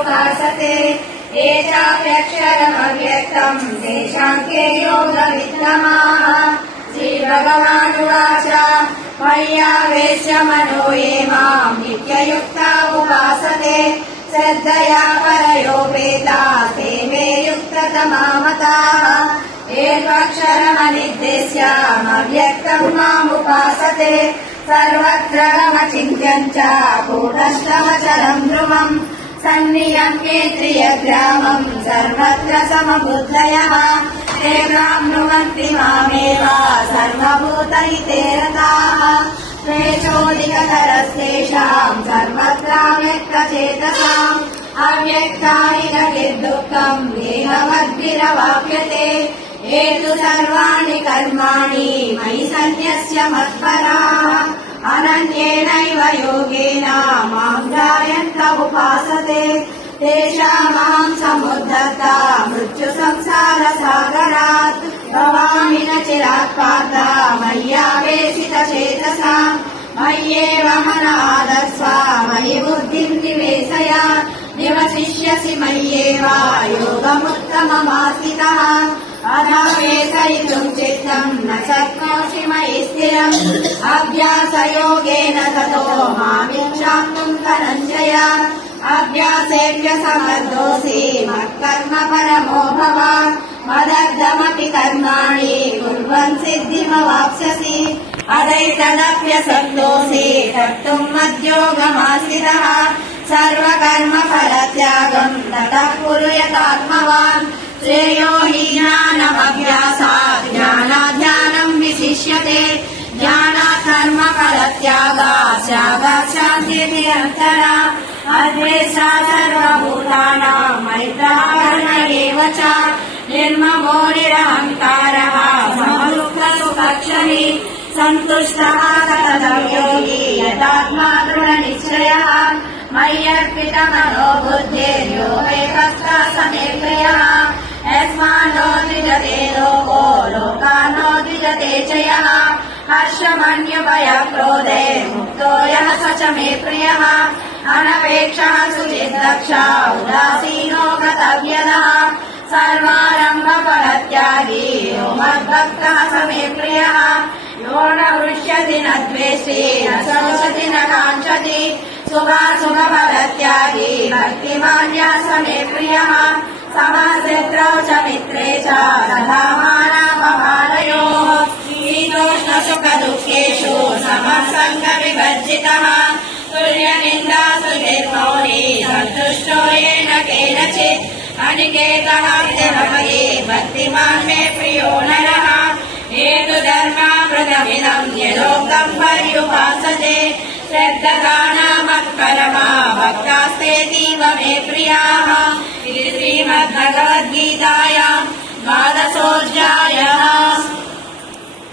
उपासते ये चाप्यक्षरमव्यक्तम् तेषाम् के योगविद्यमाः। श्रीभगवानुवाच मय्यावेश्य मनो ये माम् नित्ययुक्ता उपासते श्रद्धया परयोपेता ते मे युक्ततमा मताः। ये त्वक्षरमनिर्देश्यामव्यक्तम् मामुपासते सर्वत्र गमचिन्त्यम् च कूटस्थमचलम् ध्रुवम् सन्नियम्येन्द्रियग्रामम् सर्वत्र समबुद्धयः ते ब्राह्नुवन्ति मामेव सर्वभूतहिते रताः। क्लेशोऽधिकतरस्तेषाम् सर्वत्राव्यक्तचेतसाम् अव्यक्तानि गतिर्दुःखम् देहवद्भिरवाप्यते। ये तु सर्वाणि कर्माणि मयि सन्न्यस्य मत्पराः अनन्येनैव योगेन माम् ध्यायन्त उपासते तेषामहम् समुद्धर्ता मृत्युसंसारसागरात् भवामि न चिरात् पार्थ मय्यावेशितचेतसाम्। मय्येव मनादस्व मयि बुद्धिम् निवेशय निवसिष्यसि मय्येव योगमुत्तममास्थितः। अधावेशयितुम् चित्तम् न शक्नोषि मयि स्थिरम् अभ्यासयोगेन ततो मामिच्छाप्तुम् धनञ्जय। अभ्यासेभ्यसमर्थोऽसि मत्कर्म परमो भव मदर्थमपि कर्माणि कुर्वन् सिद्धिमवाप्स्यसि। अदैतदप्यसक्तोऽसि कर्तुम् मद्योगमाश्रितः सर्वकर्मफलत्यागम् ततः कुरु यथात्मवान्। श्रेयो हि ज्ञानमभ्यासात् ज्ञानाध्यानम् विशिष्यते ज्ञानात् कर्मफलत्यागात् त्यागात् शान्तिरन्तरा। अद्वेष्टा सर्वभूतानाम् मैत्रः कर्ण एव च निर्ममो निरहङ्कारः समदुःखसुखक्षमी सन्तुष्टः सततं योगी यथात्मा दृढनिश्चयः। मय्यर्पितमनो बुद्धिर्यो मे भक्तः स मे प्रियः। यस्मान्नो द्विजते लोको लोकान्नो द्विजते च यः। हर्षमन्युभयक्रोधे मुक्तो यः स च मे प्रियः। अनपेक्षः सुचिर्दक्षः उदासीनो गतव्यदः सर्वारम्भफलत्यागी यो मद्भक्तः स मे प्रियः। यो न हृष्यति न द्वेष्टि न शोचति न काङ्क्षति शुभाशुभफलत्यागी भक्तिमान् यः स मे प्रियः। समशत्रौ च मित्रे च सदा मानापमानयोः शीतोष्णसुखदुःखेषु समः सङ्गविवर्जितः। तुल्यनिन्दास्तुतिर्मौनी सन्तुष्टो येन केनचित् अनिकेतः भवति भक्तिमान् मे प्रियो नरः। ये तु धर्मामृतमिदम् यदोक्तम् पर्युपासते श्रद्धदानमत्परमा भक्तास्तेतीव मे प्रियाः। इति श्रीमद्भगवद्गीतायाम् द्वादशोऽध्यायः।